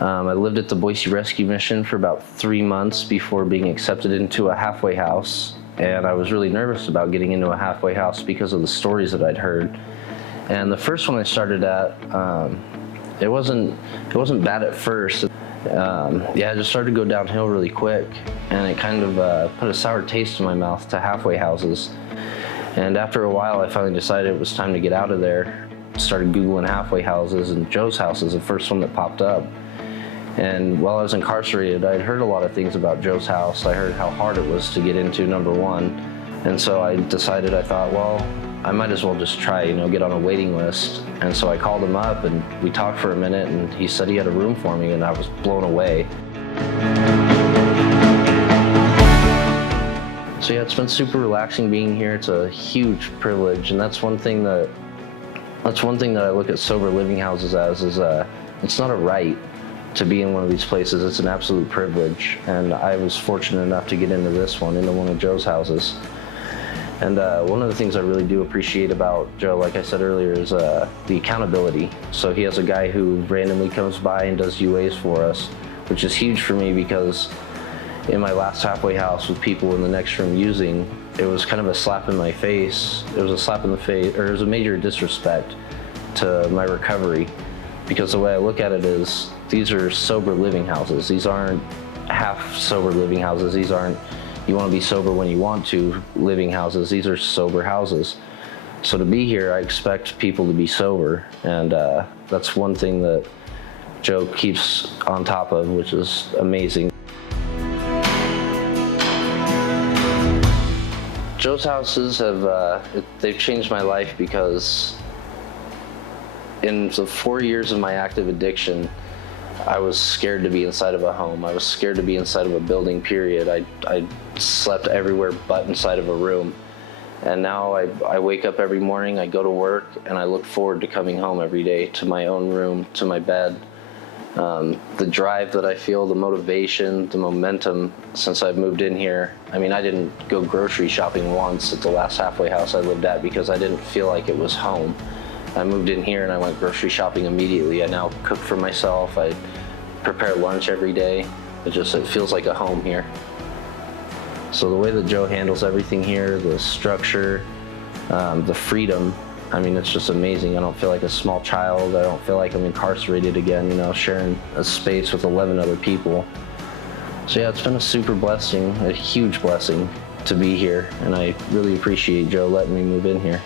I lived at the Boise rescue mission for about 3 months before being accepted into a halfway house. And I was really nervous about getting into a halfway house because of the stories that I'd heard. And the first one I started at, it wasn't bad at first. It just started to go downhill really quick, and it kind of put a sour taste in my mouth to halfway houses. And after a while, I finally decided it was time to get out of there. Started Googling halfway houses, and Joe's house is the first one that popped up. And while I was incarcerated, I'd heard a lot of things about Joe's house. I heard how hard it was to get into, number one. And so I thought, well, I might as well just try, get on a waiting list. And so I called him up and we talked for a minute, and he said he had a room for me, and I was blown away. So yeah, it's been super relaxing being here. It's a huge privilege, and that's one thing that I look at sober living houses as, is it's not a right to be in one of these places. It's an absolute privilege, and I was fortunate enough to get into this one, into one of Joe's houses. And one of the things I really do appreciate about Joe, like I said earlier, is the accountability. So he has a guy who randomly comes by and does UAs for us, which is huge for me, because in my last halfway house with people in the next room using, it was kind of a slap in my face. It was a slap in the face, or it was a major disrespect to my recovery, because the way I look at it is, these are sober living houses. These aren't half sober living houses. These aren't you want to be sober when you want to living houses. These are sober houses. So to be here, I expect people to be sober, and that's one thing that Joe keeps on top of, which is amazing. Joe's houses they've changed my life, because in the 4 years of my active addiction, I was scared to be inside of a home. I was scared to be inside of a building, period. I slept everywhere but inside of a room. And now I wake up every morning, I go to work, and I look forward to coming home every day, to my own room, to my bed. The drive that I feel, the motivation, the momentum since I've moved in here. I mean, I didn't go grocery shopping once at the last halfway house I lived at, because I didn't feel like it was home. I moved in here and I went grocery shopping immediately. I now cook for myself. I prepare lunch every day. It feels like a home here. So the way that Joe handles everything here, the structure, the freedom, I mean, it's just amazing. I don't feel like a small child. I don't feel like I'm incarcerated again, sharing a space with 11 other people. So yeah, it's been a super blessing, a huge blessing to be here, and I really appreciate Joe letting me move in here.